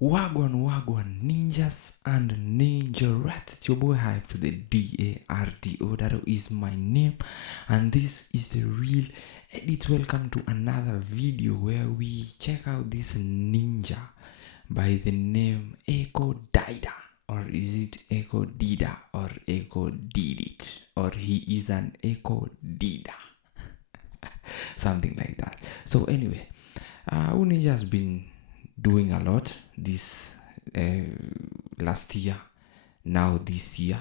Wagwan ninjas and ninjarettes. It's your boy Hype to the DARTO. That is my name, and this is the real edit. Welcome to another video where we check out this ninja by the name Eko Dydda. Or is it Eko Dydda or Eko Dydda, or he is an Eko Dydda? Something like that. So anyway, ninja has been doing a lot this last year, now this year.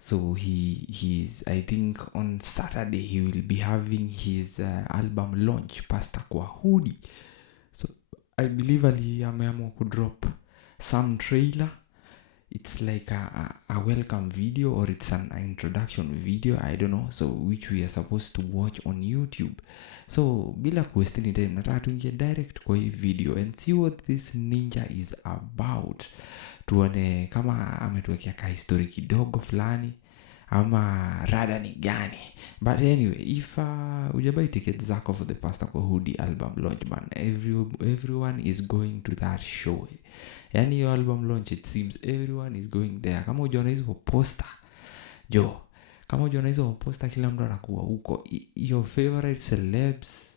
So he's I think on Saturday he will be having his album launch pasta kwa hoodie. So I believe ameamua ku drop some trailer. It's like a welcome video, or it's an introduction video, I don't know, so which we are supposed to watch on YouTube. So bila wasting time, nataka tuingie direct kwa hii video and see what this ninja is about. Tuone kama ametuwekea ka history kidogo fulani ama rada ni gani. But anyway, if ujabai tickets zako for the Pasta Kwa Hoodie album launch, man, everyone is going to that show. Yani your album launch, it seems everyone is going there. Kama ujaona hizo poster, kama ujaona hizo poster, kila mtu anakuwa huko. Your favorite celebs,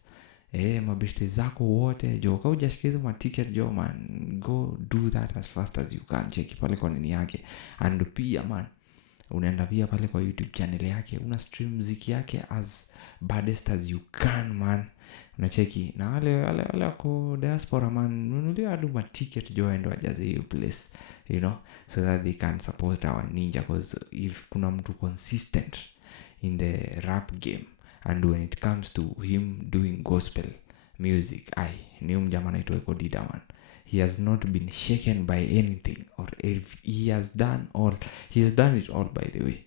mabeshte zako wote, kama hujashika hizo ma ticket, man, go do that as fast as you can. Check pale kwa nini yake. And pia, man, unaenda pia pale kwa YouTube channel yake, una stream muziki yake as baddest as you can, man. Unacheki na wale wako diaspora, man, nunulia aduma ticket endo wajaze hiyo place, you know, so that they can support our ninja. Because if kuna mtu consistent in the rap game, and when it comes to him doing gospel music, ni mjamaa anaitwa Eko Dydda, man. He has not been shaken by anything, or if he has done it all, by the way.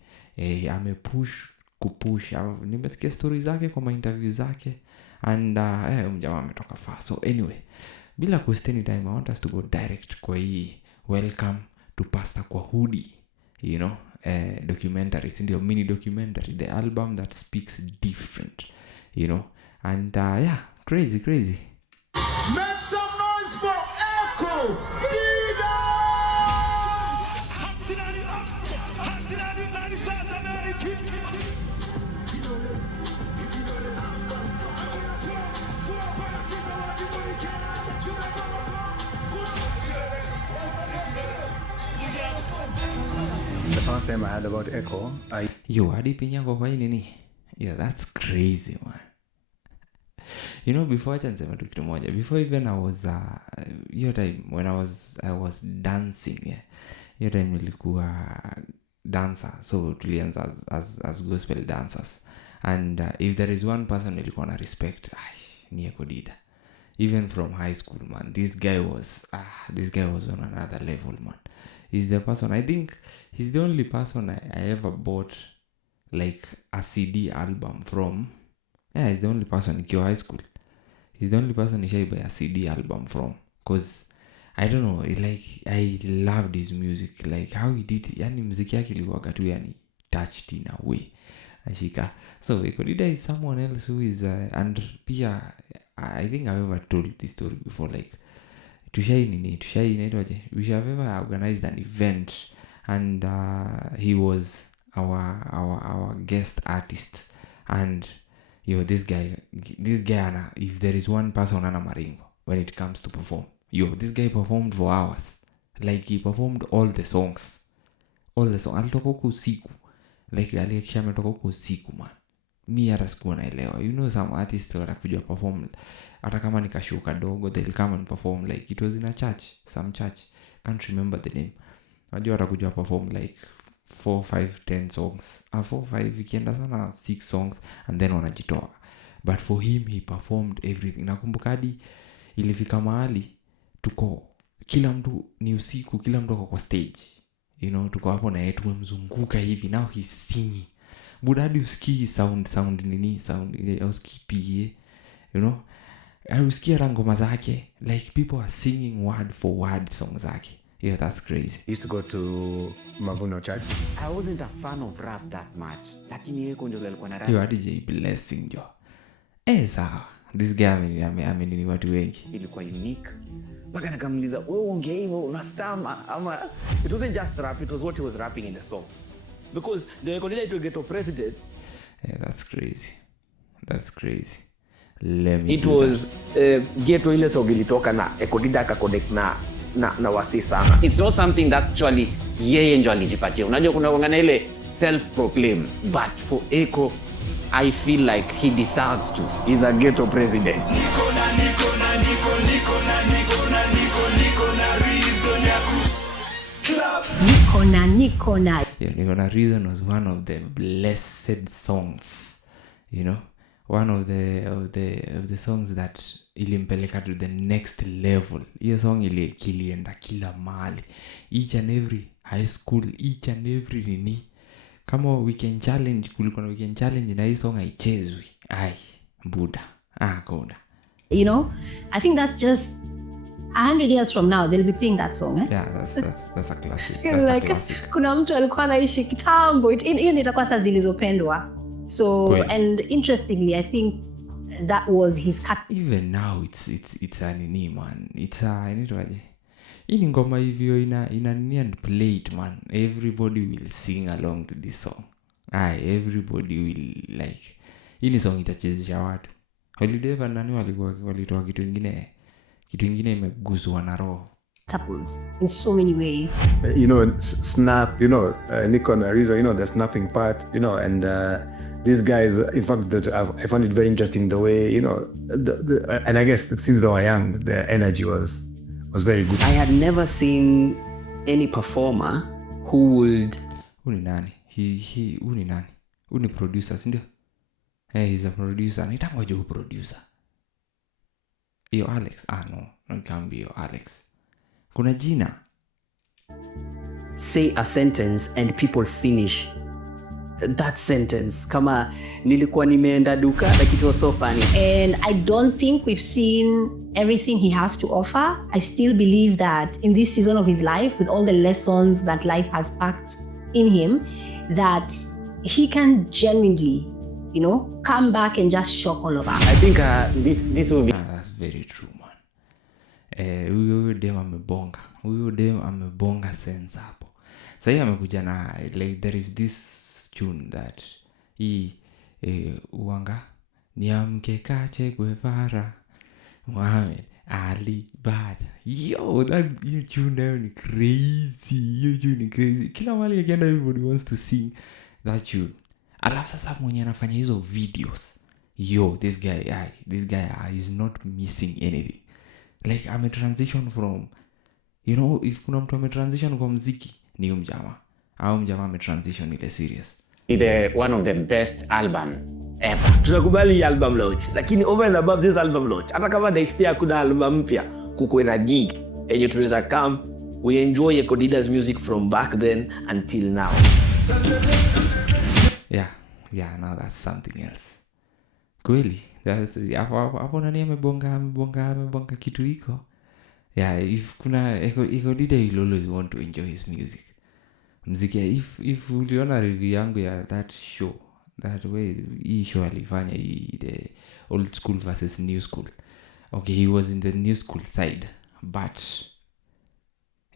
Kupush. Nimesikia stories zake kwa interview zake, and mjamaa ametoka far. So anyway, bila waste any time, I want us to go direct kwa hii welcome to Pasta Kwa Hoodie, you know, documentary, sindio, mini documentary, the album that speaks different, you know, and crazy. Make some noise for Eko Dydda! The first time I heard about Eko, hadi pinyango kwa nini? Yeah, that's crazy, man. You know, before even I was when I was dancing, time nilikuwa dancer, so tulianza as gospel dancers. And if there is one person nilikuwa na respect, ni Eko Dydda. Even from high school, man, this guy was on another level, man. He's the person, I think he's the only person I ever bought like a CD album from. He's the only person in high school. He's the only person I buy a CD album from. Because, I don't know, I loved his music. Like how he did, yani muziki yake ilikuwa tu yani touched in a way. Ashika. So, Eko Dydda is someone else who is, and pia, I think I've ever told this story before, like, we have ever organized an event, and he was our guest artist. And this guy, if there is one person ana maringo when it comes to perform, this guy performed for hours. Like he performed all the songs. Alitoka huko usiku, like aliyekisha ametoka huko usiku, man. Mi hata sikuwa naelewa. You know, some artists watakuja perform hata kama ni kashuka dogo, they'll come and perform like it was in a some church, can't remember the name. Wajua watakuja perform like 4, 5, 10 songs, 4, 5 ikienda sana 6 songs, and then wanajitoa. But for him, he performed everything. Nakumbuka hadi ilifika mahali tuko kila mtu ni usiku, kila mtu kwa stage, you know, tuko hapo na yeye tumemzunguka hivi, now he's singing. Budadi usikii sound nini, sound usikii PA, you know, usikii ngoma zake, like people are singing word for word songs zake. Yeah, that's crazy. I used to go to Mavuno Church. I wasn't a fan of rap that much, lakini Eko ndio alikuwa na rap. Yo, DJ blessing jo. Sawa. This guy amenini watu wengi. Ilikuwa unique. Mpaka nikamuuliza, wewe ongea hivyo unastama ama? It wasn't just rap, it was what he was rapping in the song. Because the Eko Dydda to ghetto president. Yeah, that's crazy. It was ghetto ile song ilitoka na Eko Dydda akaconnect na wasi sana. It's not something that actually yeye ndio alijipatia. Unajua kuna wangana ile self-proclaimed, but for Eko I feel like he deserves to. He's a ghetto president. Niko na Reason was one of the blessed songs, you know, one of the songs that ilimpeleka to the next level. Hiyo song kilienda kila mahali, each and every high school, each and every nini. Kama weekend challenge, kulikuwa na weekend challenge na hii song haichezwi. Buda koda. You know, I think that's just 100 years from now they'll be playing that song. Yeah, that's a classic. That's like, a classic. Kuna mtu alikuwa anaishi kitambo, hiyo itakuwa saa zilizopendwa. So Great. And interestingly I think that was his cut. Even now it's a nini man. It's a inaitwaje? Hii ngoma hivyo ina nini and play it man. Everybody will sing along to this song. Everybody will like. Hii ni song itachezesha watu. Holiday van nani walitoa kitu kingine imeguswa na roho. In so many ways. Snap, Nico na Rizzo, the snapping part, and these guys, in fact, that I found it very interesting the way, and I guess since they were young, the energy was very good. I had never seen any performer who would... Uni nani? Uni nani? Uni producer, sindio? He's a producer. Nitangoje producer. Iyo Alex? No, it can't be your Alex. Kuna jina. Say a sentence and people finish that sentence. Kama nilikuwa nimeenda duka, like it was so funny. And I don't think we've seen everything he has to offer. I still believe that in this season of his life, with all the lessons that life has packed in him, that he can genuinely, come back and just shock all of us. I think this will be... That's very true, man. Huyo dem amebonga sense hapo. Sasa amekuja na like there is this tune that uanga niamke kache Guevara Muhammad Ali Bad. Yo, that tune ni crazy. Kila mali akienda everybody wants to sing that tune. Alafu sasa mwenye anafanya hizo videos. Yo, this guy is not missing anything. Like I'm a transition from, if kuna mtu ame transition kwa muziki ni mjama. Au mjama ame transition ile serious. It's one of the best album ever. Tunakubali album launch, lakini over and above this album launch, hata kama next year kuna album mpya, kukuwe na gig yenye tunaweza come, we enjoy Eko Dydda's music from back then until now. Yeah, now that's something else. Kweli, hapo nani amebonga kitu iko. Yeah, if kuna Eko Dydda will always want to enjoy his music. Mziki, if uliona review yangu ya that show, that way, hii show alifanya the old school versus new school. Okay, he was in the new school side, but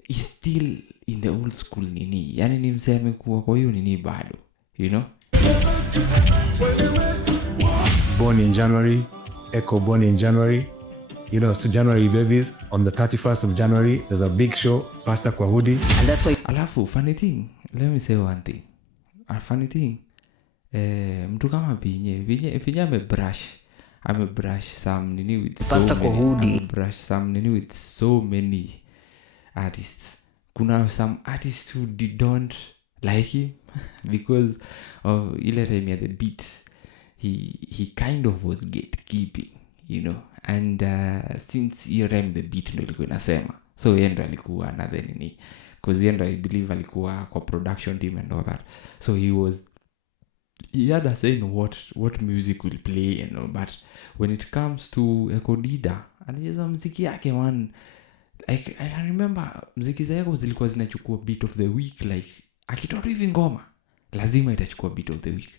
he's still in the old school nini. Yani ni mseme kuwa kwa hiyo nini bado, Born in January, Eko born in January. So January babies, on the 31st of January, there's a big show, Pastor kwa hoodie. And that's why... Alafu, funny thing, let me say one thing. A funny thing, mtu kama Pinye amebrush some nini with Pastor kwa hoodie. Amebrush some nini with so many artists. Kuna some artists who don't like him because of ile time at the beat. He kind of was gatekeeping, and since hiyo time the beat ndo ilikuwa inasema, so yeye ndo alikuwa another nini, because yeye ndo I believe alikuwa kwa production team and all that, so he had a say in what music will play and all. But when it comes to Eko Dydda, anacheza muziki yake man, like I can remember muziki zake zilikuwa zinachukua beat of the week, like akitoa hivi ngoma lazima itachukua beat of the week.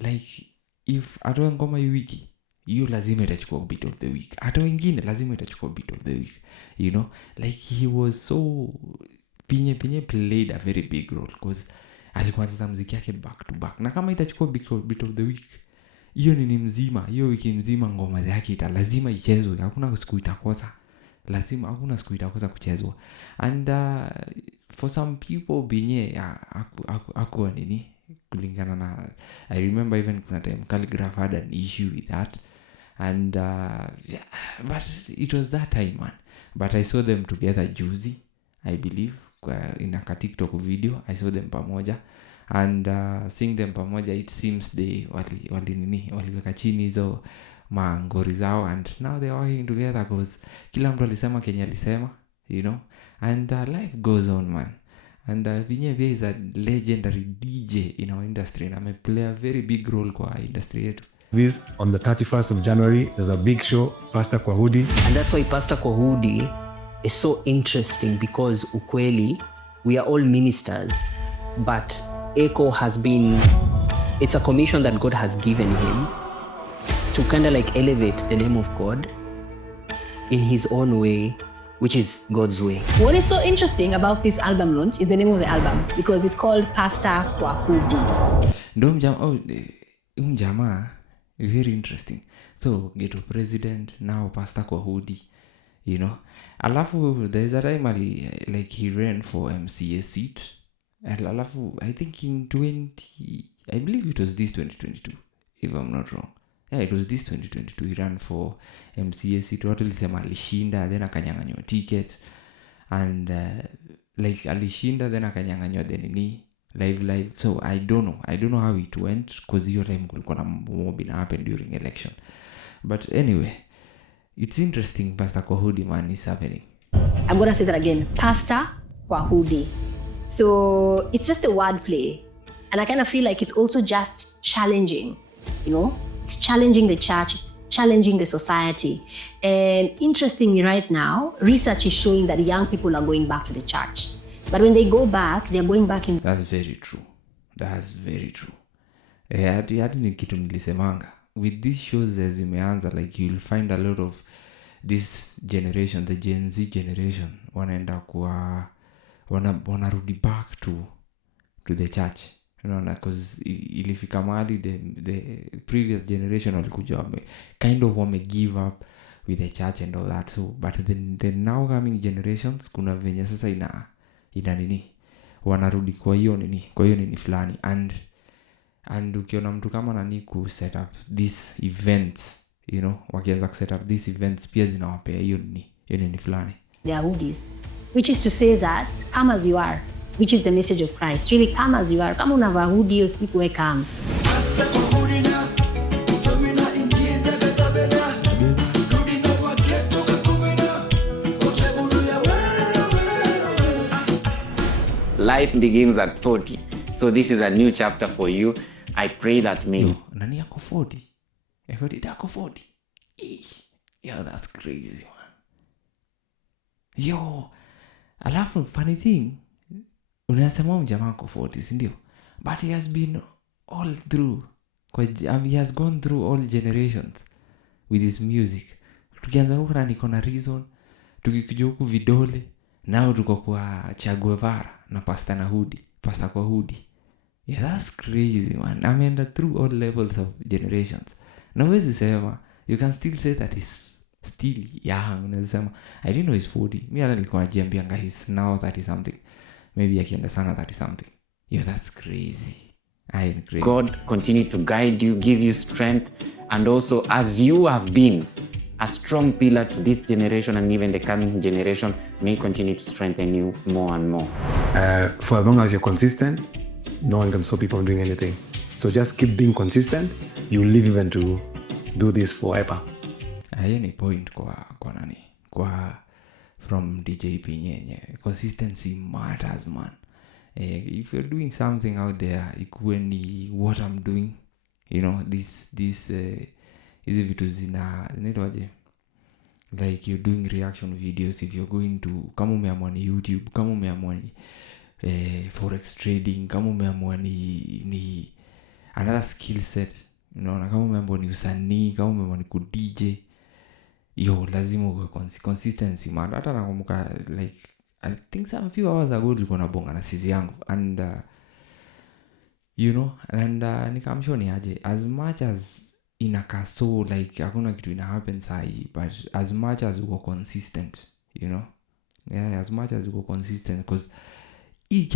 Like if atoe ngoma hii wiki hiyo lazima itachukua beat of the week. Hata wengine lazima itachukua beat of the week, you know, like he was so Pinye played a very big role because alikuwa anacheza muziki yake back to back, na kama itachukua beat of the week, hiyo ni mzima, hiyo wiki mzima ngoma yake lazima ichezwe, hakuna siku itakosa, hakuna siku itakosa kuchezwa. And for some people binye hakuwa nini kulingana na, I remember even kuna time Calligraph had an issue with that, and but it was that time, man. But I saw them together juzi, I believe, in a TikTok video. I saw them pamoja, and seeing them pamoja, it seems they waliweka chini hizo mangori zao, and now they are working together because kila mtu alisema Kenya alisema, you know, and life goes on, man. And Vinye is a legendary DJ in our industry, and may play a very big role kwa industry yetu. This on the 31st of January, there's a big show, Pastor kwa Hoodie. And that's why Pastor kwa Hoodie is so interesting, because ukweli, we are all ministers, but Eko has been, it's a commission that God has given him to kind of like elevate the name of God in his own way, which is God's way. What is so interesting about this album launch is the name of the album, because it's called Pastor kwa Hoodie. Ndo mjamaa, very interesting. So ghetto president, now Pastor kwa Hoodie, you know. Alafu there's a time like he ran for MCA seat, and alafu I think in I believe it was this 2022, if I'm not wrong. Yeah, it was this 2022 he ran for MCA seat. Watu walisema alishinda, then akanyang'anywa ticket, and like alishinda, then akanyang'anywa the live. So I don't know how it went, because hiyo time kulikuwa na mob ina happen during election. But anyway, it's interesting. Pastor kwa Hoodie, man, is happening. I'm gonna say that again, Pastor kwa Hoodie. So it's just a word play, and I kind of feel like it's also just challenging, you know. It's challenging the church, it's challenging the society. And interestingly, right now, research is showing that young people are going back to the church. But when they go back, they're going back in... That's very true. Hadi ni kitu nilisemanga. With these shows as zimeanza, like you'll find a lot of this generation, the Gen Z generation, wanaenda kwa... wanarudi back to the church. You know, because ilifika mahali the previous generation walikuja wame give up with the church and all that. So but the now coming generations, kuna venye sasa ina nini wanarudi kwa hiyo nini fulani, and ukiona mtu kama nani ku set up these events, you know, wakianza ku set up these events pia zinawapea hiyo nini fulani. Their hoodies, which is to say that come as you are, which is the message of Christ. Really, come as you are. Kama unavaa hoodie, usikuwe come. Life begins at 40. So this is a new chapter for you. I pray that maybe... Nani yako 40? Eko Dydda yako 40? Yo, that's crazy, man. Yo, alafu funny thing, unasema mjamaa kwa 40, si ndio? But he has been all through, he has gone through all generations with his music. Tukianza huko na niko na Reason, tukikuja huku Vidole, now tuko kwa Che Guevara na Pastor kwa Hoodie. Yeah, that's crazy, man. Ameenda through all levels of generations. Na huwezi sema, you can still say that he's still young. Unasema, I didn't know he's 40. Mimi hata nilikuwa najiambianga he's now 30 something. Maybe akienda sana 30 something. Yeah, that's crazy. I am crazy. God continue to guide you, give you strength, and also as you have been a strong pillar to this generation and even the coming generation, may continue to strengthen you more and more. For as long as you're consistent, no one can stop you from doing anything. So just keep being consistent. You live even to do this forever. Hiyo ni point kwa nani? From DJ Pinyenye. Consistency matters, man. If you're doing something out there, ikuwe ni what I'm doing, you know, this hizi vitu zinaitwaje, like you're doing reaction videos, if you're going to, kama umeamua ni YouTube, kama umeamua ni forex trading, kama umeamua ni another skill set, unaona, kama umeambiwa ni usanii, kama umeambiwa ni ku DJ, yo lazima uwe consistency man. Hata nakumbuka like I think some few hours ago nilikuwa nabonga na sisi yangu and nikamshow ni aje, as much as inakaa so like hakuna kitu ina happen sahi, but as much as uko consistent, as much as uko consistent, because hii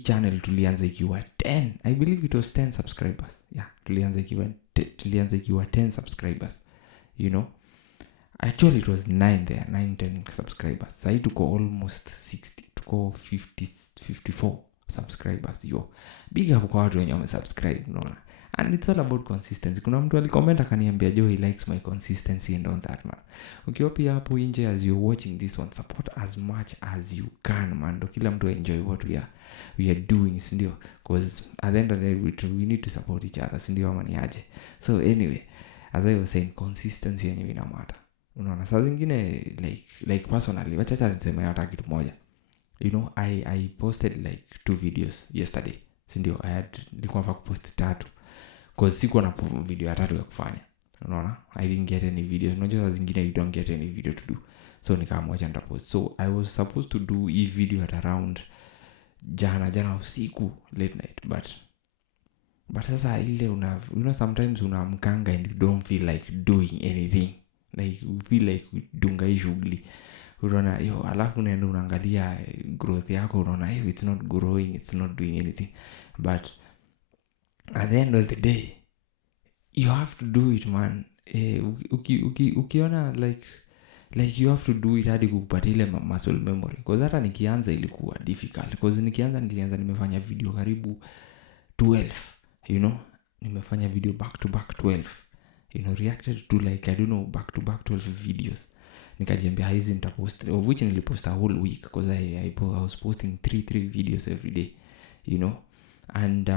channel tulianza ikiwa 10, I believe it was 10 subscribers. Tulianza ikiwa 10 subscribers, actually it was 9-10 subscribers. Sahi tuko almost 60, tuko 54 subscribers. Big up kwa watu wenye wamesubscribe, unaona. And it's all about consistency. Kuna mtu alikomenta akaniambia he likes my consistency and all that man. Ukiwa pia hapo nje as you're watching this one, support as much as you can man. Ndo kila mtu enjoy what we are doing, sindio? Because at the end of the day we need to support each other, sindio ama ni aje. So anyway, as I was saying, consistency yenyewe ina matter. Unaona, saa zingine like personally, wacha niseme hata kitu moja. I posted like 2 videos yesterday, sindio? Nilikuwa nafaa kupost 3 because sikuwa na video ya 3 ya kufanya, unaona. I didn't get any video. Unajua saa zingine you don't get any video to do, so nikaamua nita post. So I was supposed to do hii video at around jana usiku late night, but sasa ile sometimes unaamkanga and you don't feel like doing anything, like you feel like dunga hii shughuli, unaona alafu unaenda unaangalia growth yako, unaona it's not growing, it's not doing anything. But at the end of the day you have to do it man. Ukiona like you have to do it hadi kupata ile muscle memory, because hata nikianza ilikuwa difficult, because nilianza nimefanya video karibu 12, nimefanya video back to back 12, reacted to like I don't know back to back 12 videos. Nikajiambia hizi nitapost, of which nilipost a whole week, because I was posting 3 videos every day, and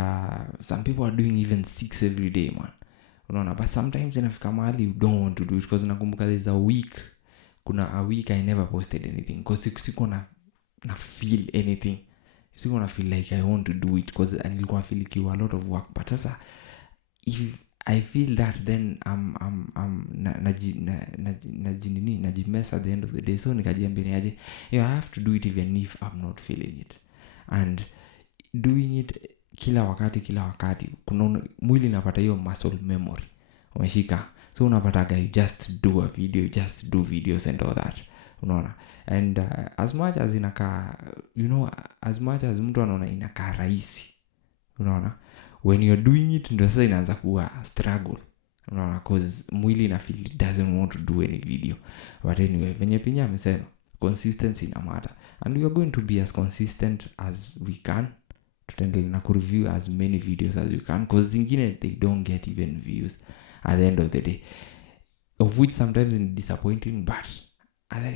some people are doing even 6 every day man, unaona. But sometimes inafika mahali you don't want to do it, because nakumbuka there's a week I never posted anything, because sikuwa na feel anything, sikuwa na feel like I want to do it, because nilikuwa feel ikiwa a lot of work. But sasa if I feel that, then najimess at the end of the day. So nikajiambia aje, I have to do it even if I'm not feeling it. And doing it kila wakati kuna mwili napata hiyo muscle memory, umeshika. So unapata you just do a video, you just do videos and all that, unaona. And as much as inakaa, as much as mtu anaona inakaa rahisi, unaona, when you're doing it ndio sasa inaanza kuwa struggle, unaona, cause mwili na feel it doesn't want to do any video. But anyway, venye Pinya amesema, consistency ina matter, and we are going to be as consistent as we can. Tutaendelea na kureview as many videos as we can, cause zingine they don't get even views at the end of the day, of which sometimes it's disappointing, but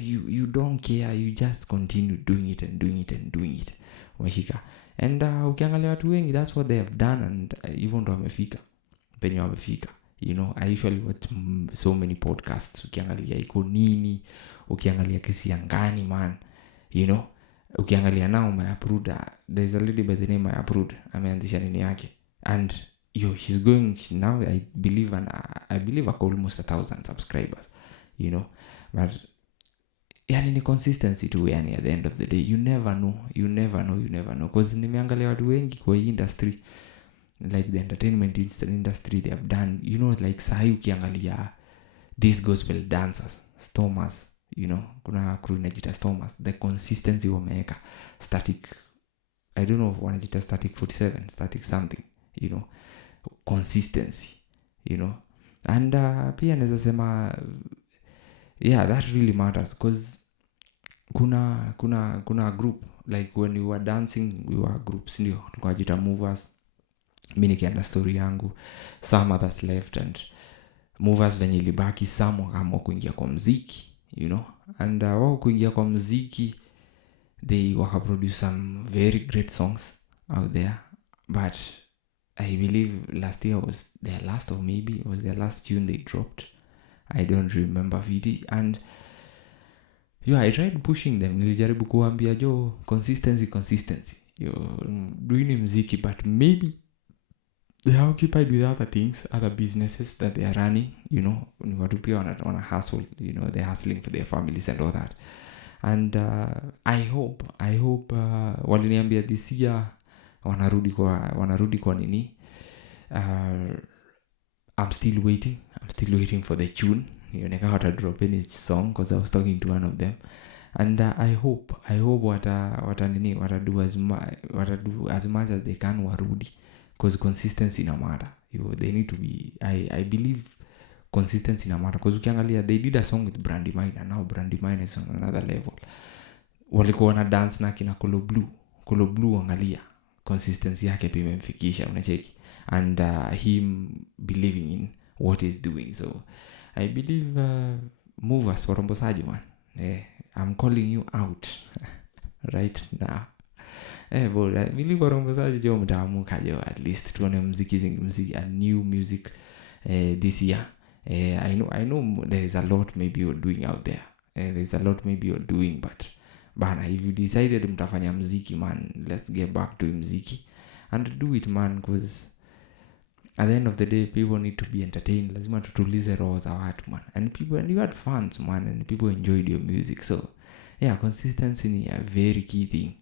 you don't care, you just continue doing it, umeshika. And ukiangalia watu wengi, that's what they have done, and even ndo wamefika penye wamefika. I usually watch so many podcasts. Ukiangalia iko nini, ukiangalia kesi ya ngani man, ukiangalia now my approved, there's a lady by the name my approved, ameanzisha nini yake, and she's going now, I believe almost 1,000 subscribers, but yani ni consistency tu, yani at the end of the day you never know, because nimeangalia watu wengi kwa hii industry, like the entertainment industry, they have done, like sahi ukiangalia these gospel dancers, stormers, kuna crew inajita stormers, the consistency wameweka, static, I don't know wanajita static 47, static something, consistency, and pia naweza sema that really matters, because kuna group, like when we were dancing we were groups, ndio tukajita movers. Mimi nikienda story yangu, some others left, and movers venye ilibaki, some wakaamua kuingia kwa muziki, and wao kuingia kwa muziki, they wakaproduce some very great songs out there. But I believe last year was their last, or maybe it was their last tune they dropped, I don't remember VD. And I tried pushing them, nilijaribu kuambia consistency, doing muziki, but maybe they are occupied with other things, other businesses that they are running, you know, ni watu pia wana hustle, you know, they're hustling for their families and all that. And I hope waliniambia this year wanarudi kwa nini. I'm still waiting for the tune. You know, how to drop any song, because I was talking to one of them. And I hope what do as much as they can warudi, because consistency na matter. They need to be, I believe consistency na matter, because ukiangalia they did a song with Brandy Mine, and now Brandy Mine is on another level. Walikuwa na dance na kina Colo Blue angalia consistency yake pia imemfikisha, unacheki, and him believing in what he's doing. So I believe movers warombosaji man, I'm calling you out right now. But I believe warombosaji jo mtamuka jo, at least tuone muziki a new music this year. I know there is a lot maybe you're doing out there. There's a lot maybe you're doing, but bana, if you decided mtafanya muziki man, let's get back to muziki and do it man, because at the end of the day people need to be entertained. Lazima tutulize roho za watu man, and you had fans man, and people enjoyed your music. So yeah, consistency ni a very key thing.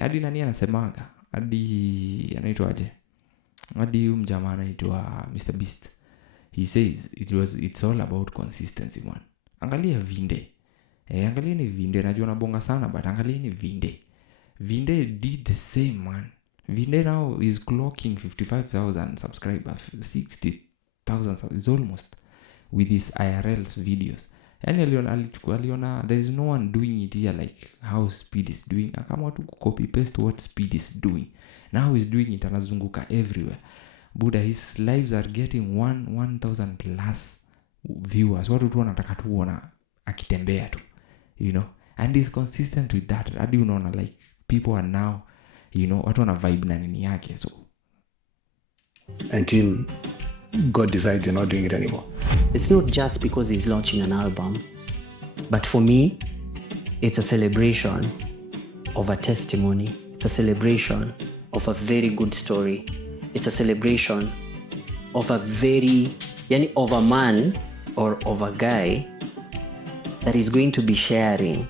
Hadi nani anasemaga, hadi anaitwaje, hadi mjamaa anaitwa Mr Beast, he says it's all about consistency man. Angalia Vinde, angalia ni Vinde, najua nabonga sana, but angalia ni Vinde did the same man. Vinde now is clocking 55,000 subscribers, 60,000 is almost, with his IRL's videos. And aliona there is no one doing it here like how Speed is doing. Akama tu copy paste what Speed is doing. Now he's doing it, anazunguka everywhere. Buddha, his lives are getting 1,000 plus viewers. Watu tu wanataka tu wana akitembea tu, you know, and he's consistent with that. Hadi unaona like people are now, you know, watu wana vibe na nini yake. So until God decides you're not doing it anymore. It's not just because he's launching an album, but for me, it's a celebration of a testimony. It's a celebration of a very good story. It's a celebration of a man or of a guy that is going to be sharing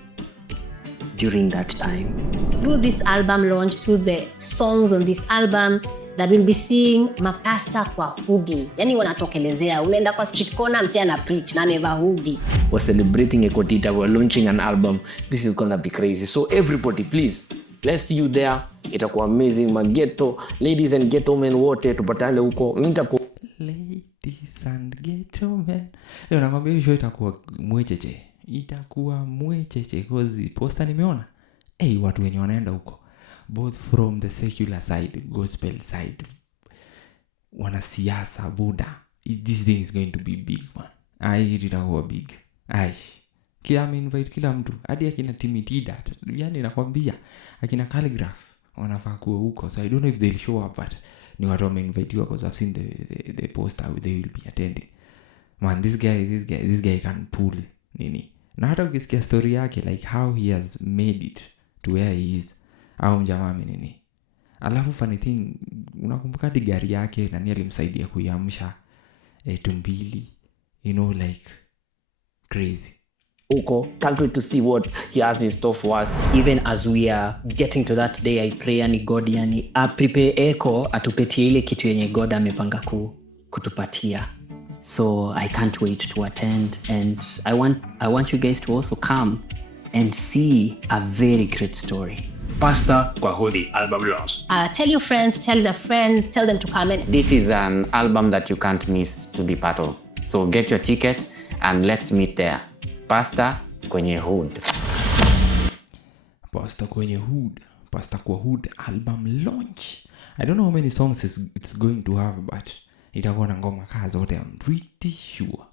during that time. Through this album launch, through the songs on this album, that we'll be seeing mapasta kwa hoodie. Yani wanatokelezea, unaenda kwa street corner, msi ana preach na amevaa hoodie. We're celebrating Eko Dydda, we're launching an album. This is gonna be crazy. So everybody, please, let's see you there. Itakuwa amazing. Maghetto, ladies and ghetto men wote tupatane huko. Ladies and ghetto men. Leo nakwambia hiyo show itakuwa mwecheche, because poster nimeona. Watu wenye wanaenda huko, both from the secular side, gospel side, wanasiasa, Buddha. This thing is going to be big man. Itakuwa big. Invite kila mtu, hadi akina Timitida, yani nakwambia akina Calligraph wanafaa kuwa huko. So I don't know if they'll show up, but ni watu wameinvitiwa, because I've seen the poster they will be attending. Man, this guy can pull nini. Na hata ukisikia story yake, like how he has made it to where he is, au mjamaa nini. Alafu funny thing, unakumbuka hadi gari yake nani alimsaidia kuiamsha tumbili, you know, like crazy. Can't wait to see what he has in store for us. Even as we are getting to that day, I pray yani God yani prepare Eko atupetie ile kitu yenye God amepanga kutupatia. So I can't wait to attend, and I want you guys to also come and see a very great story. Pasta kwa hoodie album launch. Tell your friends, tell their friends, tell them to come in. This is an album that you can't miss to be part of. So get your ticket and let's meet there. Pasta kwenye hood. Pasta kwa hood album launch. I don't know how many songs it's going to have, but itakuwa na ngoma kadhaa zote. I'm pretty sure.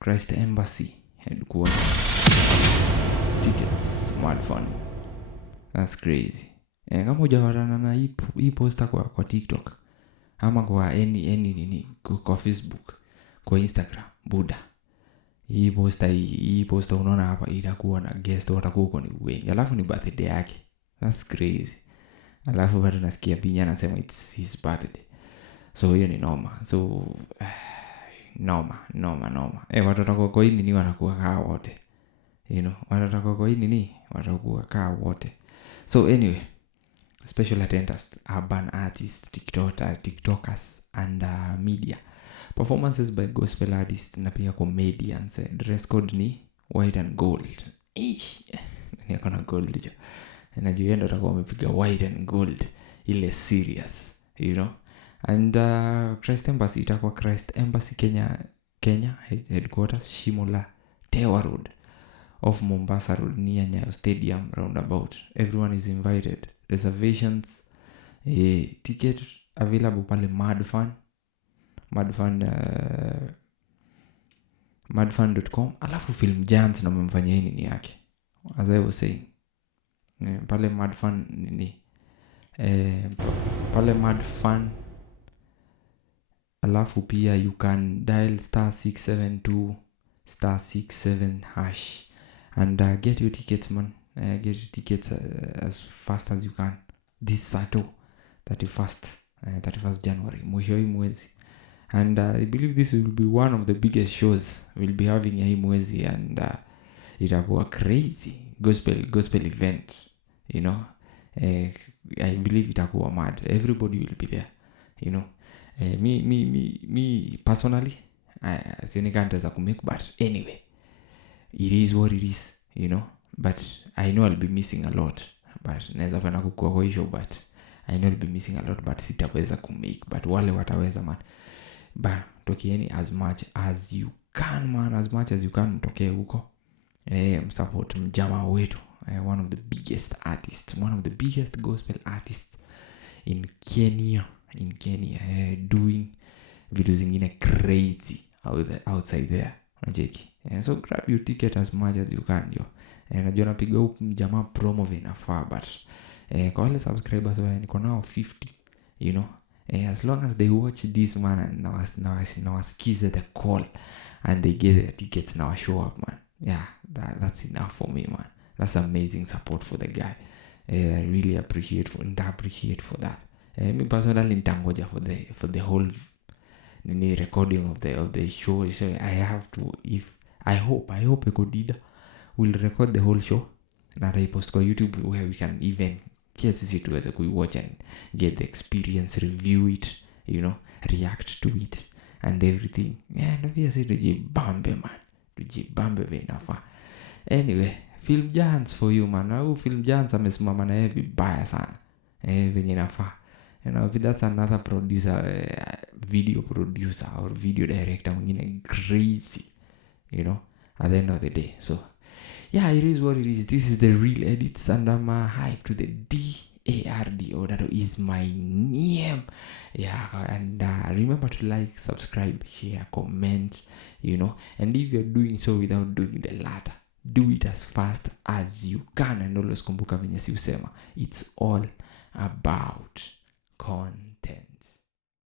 Christ Embassy headquarters. Tickets, mad fun. That's crazy. Kama hujapatana na hii poster kwa TikTok ama kwa any kwa Facebook, kwa Instagram, Buddha, hii poster unaona hapa itakuwa na guest watakuwa huko ni wengi, alafu ni birthday yake. That's crazy. alafu bado nasikia Binya anasema it's his birthday. So hiyo ni noma. So noma. Watoto kwa hii nini wanakuwa kaa wote, watoto kwa hii nini watakuwa kaa wote. So anyway, special attenders, urban artists, tiktokers and media performances by gospel artists na pia comedians. Dress code ni white and gold. Ni akona gold jo, najua ndo atakuwa amepiga white and gold ile serious, and Christ Embassy itakuwa Christ Embassy Kenya headquarters, Shimola Tewa Road off Mombasa Road near Nyayo Stadium roundabout. Everyone is invited. Reservations, ticket available pale madfund.com. Alafu Film Giants na mmemfanyia nini yake, as I was saying, pale madfund nini, pale madfund. Alafu pia you can dial *672 *67# and get your tickets, man. Get your tickets as fast as you can this Saturday 31st January, mwisho hii mwezi. And I believe this will be one of the biggest shows we'll be having hii mwezi, and itakuwa crazy gospel event, I believe itakuwa mad. Everybody will be there, me personally, sioni kama nitaweza kumake, but anyway, it is what it is, but I know I'll be missing a lot, but naweza fana kukua kwa show, but I know I'll be missing a lot, but sitaweza kumake, but wale wataweza, man. But tokieni as much as you can, man, as much as you can, mtokee huko, support mjama wetu, one of the biggest artists, one of the biggest gospel artists in Kenya, doing vitu zingine crazy outside there, unajeki. So grab your ticket as much as you can, yo. Najua napiga huku mjamaa promo vinafaa, but kwa wale subscribers niko nao 50, as long as they watch this, man, and now wasikize the call and they get their tickets, now show up, man. Yeah, that's enough for me, man. That's amazing support for the guy. I really appreciate for that. Me personally nitangoja for the whole recording of the show. So I have to, I hope Eko Dydda will record the whole show na post kwa YouTube, where we can even sisi tuweze kuiwatch and get the experience, review it, react to it and everything. Na pia sisi tujibambe vinafaa. Anyway, Film Giants for you, man. Au Film Giants amesimama na yeye vibaya sana, venye nafaa. That's another producer, video producer or video director mwingine crazy, at the end of the day. So yeah, it is what it is. This is the real edits, and I'm hyped to the DARDO. That is my name. Yeah, and remember to like, subscribe, share, comment, and if you're doing so without doing the latter, do it as fast as you can. And always kumbuka venye si usema, it's all about content.